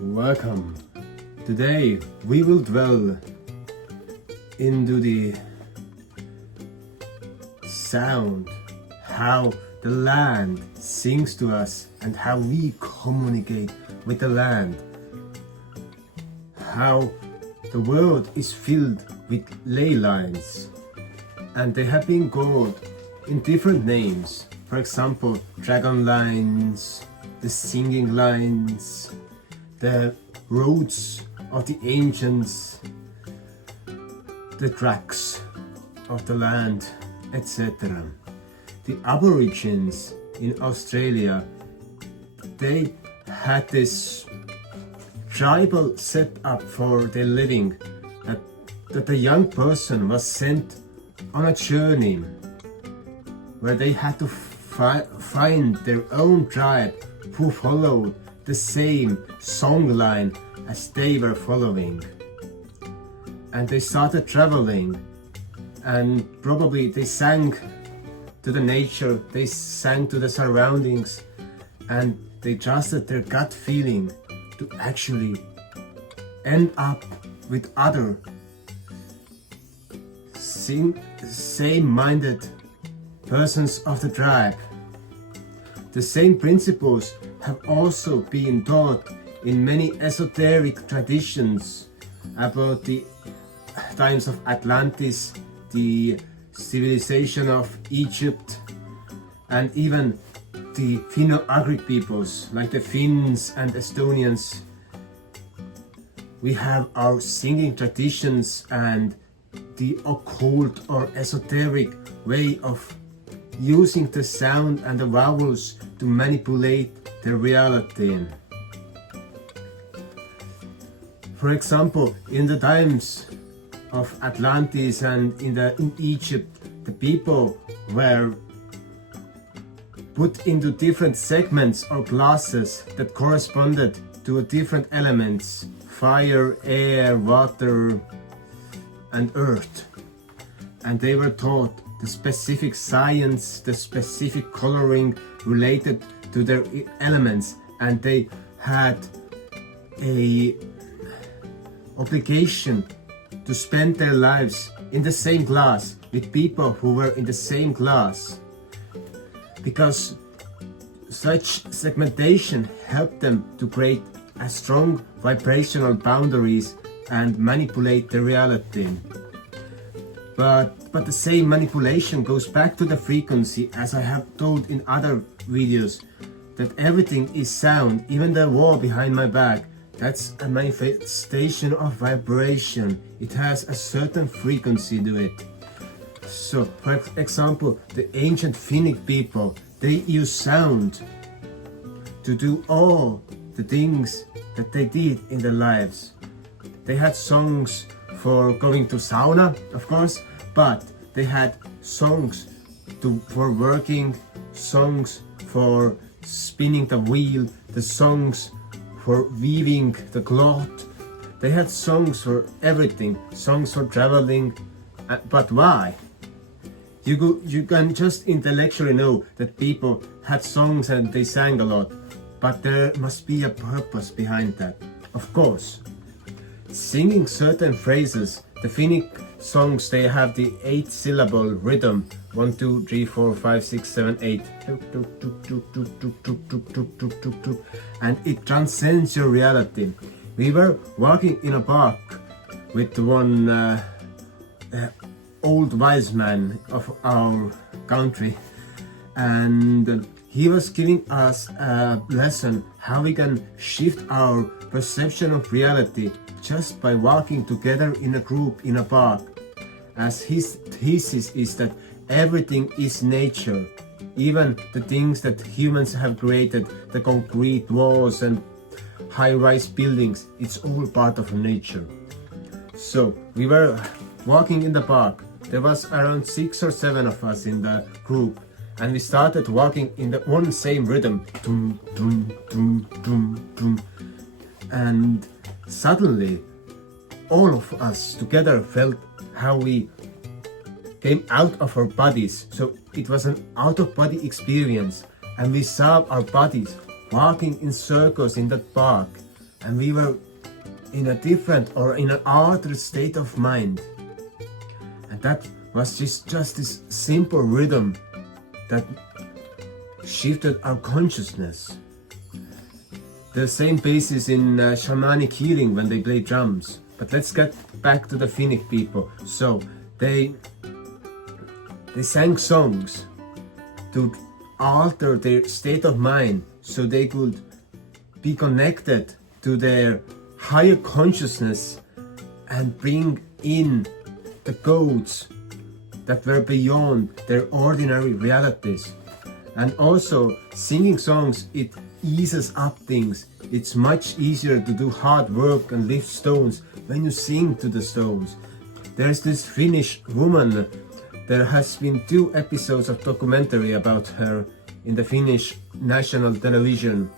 Welcome. Today we will dwell into the sound, how the land sings to us and how we communicate with the land, how the world is filled with ley lines and they have been called in different names. For example, dragon lines, the singing lines, the roads of the ancients, the tracks of the land, etc. The Aborigines in Australia, they had this tribal setup for their living, that a young person was sent on a journey where they had to find their own tribe who followed the same song line as they were following. And they started traveling, and probably they sang to the nature, they sang to the surroundings, and they trusted their gut feeling to actually end up with other same-minded persons of the tribe. The same principles have also been taught in many esoteric traditions about the times of Atlantis, the civilization of Egypt, and even the finno-ugric peoples like the Finns and Estonians. We have our singing traditions and the occult or esoteric way of using the sound and the vowels to manipulate the reality. For example, in the times of Atlantis and in Egypt, the people were put into different segments or classes that corresponded to different elements: fire, air, water, and earth. And they were taught the specific science, the specific coloring related to their elements, and they had a obligation to spend their lives in the same class with people who were in the same class, because such segmentation helped them to create a strong vibrational boundaries and manipulate the reality. But the same manipulation goes back to the frequency, as I have told in other videos, that everything is sound. Even the wall behind my back, that's a manifestation of vibration. It has a certain frequency to it. So, for example, the ancient Finnic people, they use sound to do all the things that they did in their lives. They had songs for going to sauna, of course, but they had songs for working, songs for spinning the wheel, the songs for weaving the cloth. They had songs for everything, songs for traveling. But why? You can just intellectually know that people had songs and they sang a lot, but there must be a purpose behind that, of course. Singing certain phrases, the Finnic songs, they have the 8-syllable rhythm: 1, 2, 3, 4, 5, 6, 7, 8, and it transcends your reality. We were walking in a park with one old wise man of our country, and he was giving us a lesson how we can shift our perception of reality just by walking together in a group in a park. As his thesis is that everything is nature, even the things that humans have created, the concrete walls and high-rise buildings, it's all part of nature. So we were walking in the park. There was around 6 or 7 of us in the group, and we started walking in the one same rhythm, dum, dum, dum, dum, dum. And suddenly all of us together felt how we came out of our bodies. So it was an out-of-body experience, and we saw our bodies walking in circles in that park, and we were in a different or in an altered state of mind. And that was just this simple rhythm that shifted our consciousness. The same basis in shamanic healing when they play drums. But let's get back to the Finnic people. So they sang songs to alter their state of mind so they could be connected to their higher consciousness and bring in the codes that were beyond their ordinary realities. And also, singing songs, it eases up things. It's much easier to do hard work and lift stones when you sing to the stones. There's this Finnish woman. There has been 2 episodes of documentary about her in the Finnish national television,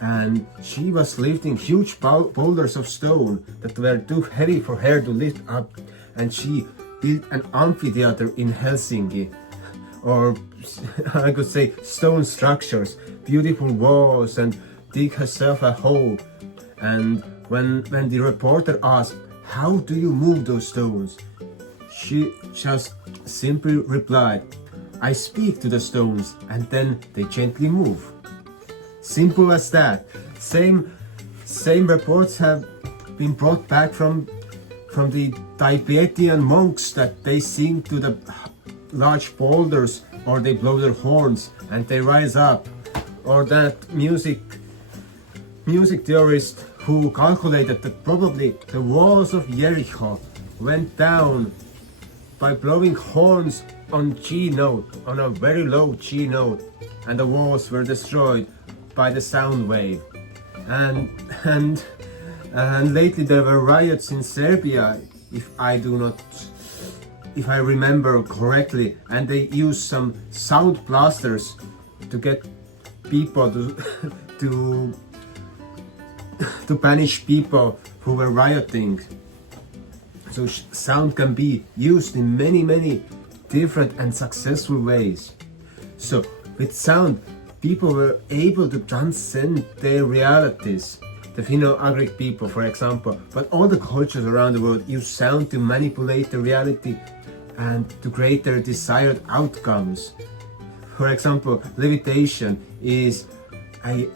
and she was lifting huge boulders of stone that were too heavy for her to lift up, and she built an amphitheater in Helsinki, or I could say stone structures, beautiful walls, and dig herself a hole. And when the reporter asked, "How do you move those stones?" she just simply replied, "I speak to the stones and then they gently move." Simple as that. Same reports have been brought back from the Tibetan monks, that they sing to the large boulders or they blow their horns and they rise up. Or that music theorist who calculated that probably the walls of Jericho went down by blowing horns on G note, on a very low G note, and the walls were destroyed by the sound wave. And lately there were riots in Serbia, if I remember correctly, and they used some sound blasters to get people to punish people who were rioting. So sound can be used in many different and successful ways. So with sound, people were able to transcend their realities. The finno-ugric people, for example, but all the cultures around the world use sound to manipulate the reality and to create their desired outcomes. For example, levitation is a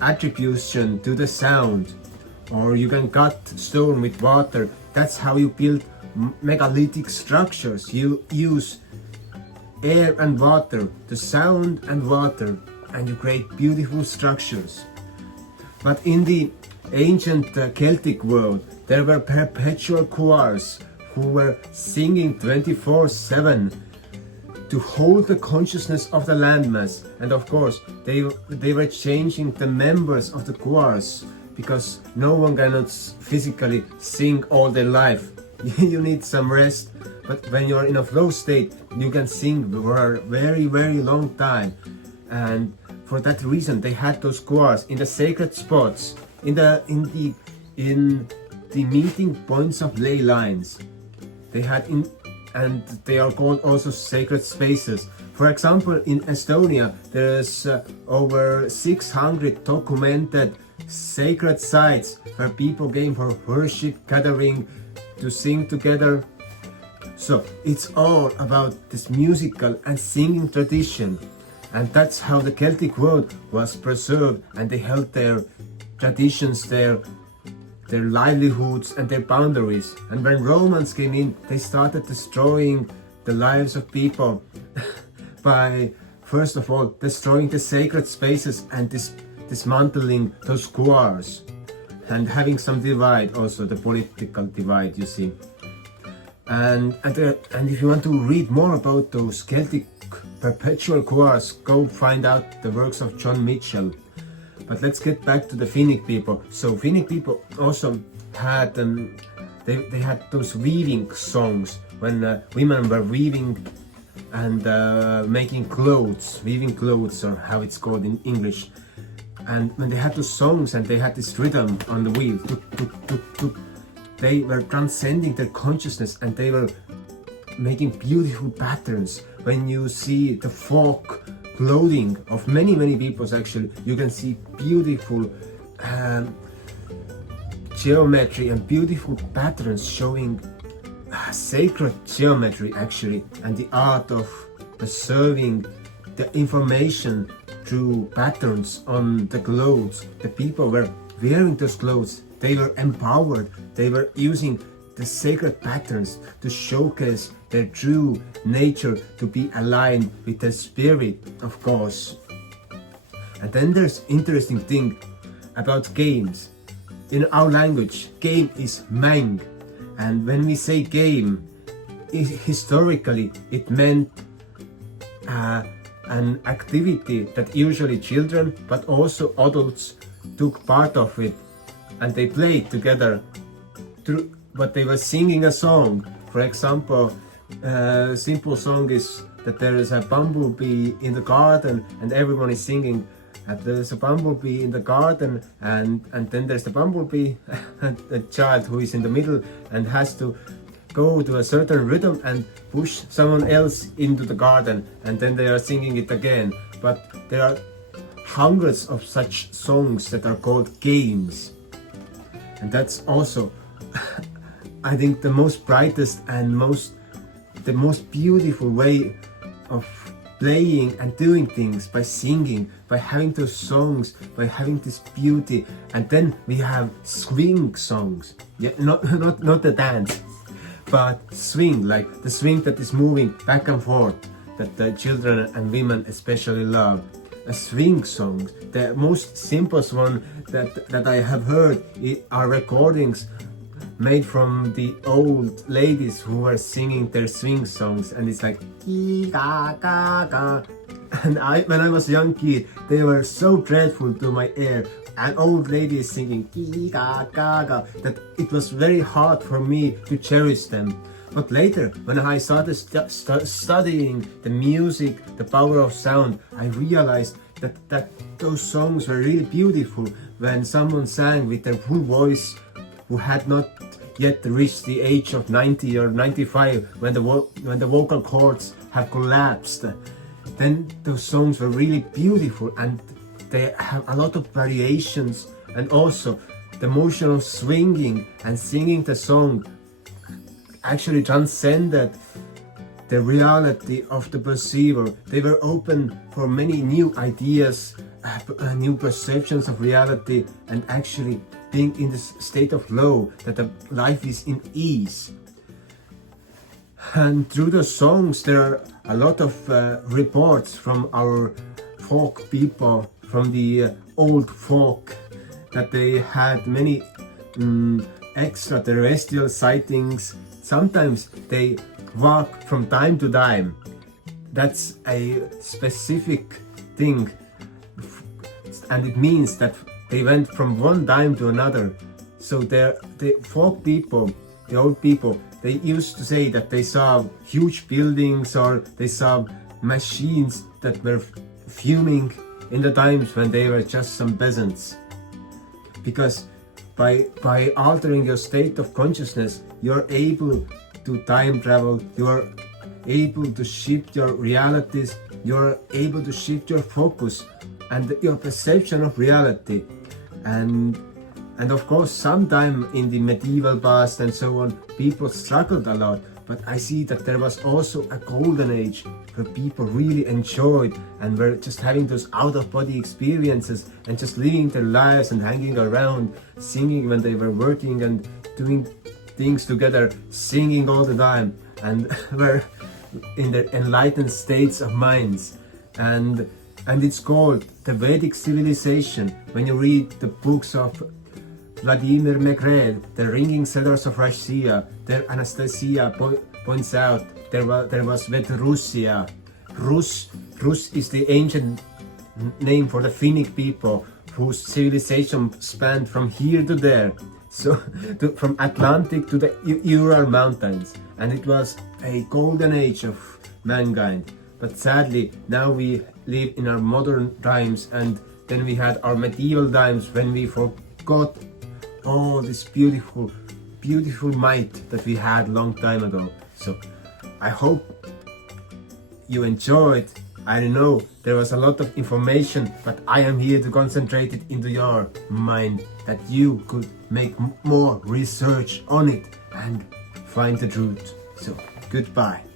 attribution to the sound, or you can cut stone with water. That's how you build megalithic structures. You use air and water, the sound and water, and you create beautiful structures. But in the ancient Celtic world, there were perpetual choirs who were singing 24/7 to hold the consciousness of the landmass. And of course, they were changing the members of the choirs, because no one cannot physically sing all their life. You need some rest, but when you are in a flow state, you can sing for a very long time. And for that reason, they had those choirs in the sacred spots, in the meeting points of ley lines. And they are called also sacred spaces. For example, in Estonia, there's over 600 documented sacred sites where people came for worship, gathering, to sing together. So it's all about this musical and singing tradition. And that's how the Celtic world was preserved, and they held their traditions, their livelihoods and their boundaries. And when Romans came in, they started destroying the lives of people by, first of all, destroying the sacred spaces and dismantling those choirs, and having some divide, also the political divide, you see. And if you want to read more about those Celtic perpetual choirs, go find out the works of John Mitchell. But let's get back to the Finnic people. So Finnic people also had they had those weaving songs when women were weaving and making clothes, weaving clothes, or how it's called in English. And when they had those songs and they had this rhythm on the wheel, tuk, tuk, tuk, tuk, they were transcending their consciousness, and they were making beautiful patterns. When you see the folk clothing of many peoples, actually, you can see beautiful geometry and beautiful patterns showing sacred geometry actually, and the art of preserving the information through patterns on the clothes. The people were wearing those clothes, they were empowered, they were using the sacred patterns to showcase their true nature, to be aligned with the spirit, of course. And then there's interesting thing about games. In our language, game is mang, and when we say game, historically it meant an activity that usually children but also adults took part of it, and they played together through, but they were singing a song. For example, a simple song is that there is a bumblebee in the garden and everyone is singing. There's a bumblebee in the garden, and then there's the bumblebee and the child who is in the middle and has to go to a certain rhythm and push someone else into the garden, and then they are singing it again. But there are hundreds of such songs that are called games, and that's also I think the most brightest and the most beautiful way of playing and doing things, by singing, by having those songs, by having this beauty. And then we have swing songs, not the dance, but swing, like the swing that is moving back and forth, that the children and women especially love. A swing songs, the most simplest one that I have heard are recordings made from the old ladies who were singing their swing songs, and it's like ga ga ga. And when I was a young kid, they were so dreadful to my ear. An old lady is singing ga ga ga, that it was very hard for me to cherish them. But later, when I started studying the music, the power of sound, I realized that those songs were really beautiful when someone sang with their full voice, who had not yet reached the age of 90 or 95, when the vocal cords have collapsed. Then those songs were really beautiful, and they have a lot of variations, and also the motion of swinging and singing the song actually transcended the reality of the perceiver. They were open for many new ideas, new perceptions of reality, and actually being in this state of flow, that the life is in ease. And through the songs there are a lot of reports from our folk people, from the old folk, that they had many extraterrestrial sightings. Sometimes they walk from time to time. That's a specific thing, and it means that they went from one time to another. So the folk people, the old people, they used to say that they saw huge buildings, or they saw machines that were fuming in the times when they were just some peasants. Because by altering your state of consciousness, you're able to time travel, you're able to shift your realities, you're able to shift your focus and your perception of reality. And of course, sometime in the medieval past and so on, people struggled a lot, but I see that there was also a golden age where people really enjoyed and were just having those out-of-body experiences and just living their lives and hanging around, singing when they were working and doing things together, singing all the time, and were in their enlightened states of minds. And it's called the Vedic civilization. When you read the books of Vladimir Megre, the Ringing Cellars of Russia, there Anastasia points out there was Vetrussia. Rus is the ancient name for the Finnic people, whose civilization spanned from here to there, so from Atlantic to the Ural Mountains, and it was a golden age of mankind. But sadly, now we live in our modern times, and then we had our medieval times when we forgot all this beautiful might that we had long time ago. So I hope you enjoyed I know there was a lot of information, but I am here to concentrate it into your mind, that you could make more research on it and find the truth. So, goodbye.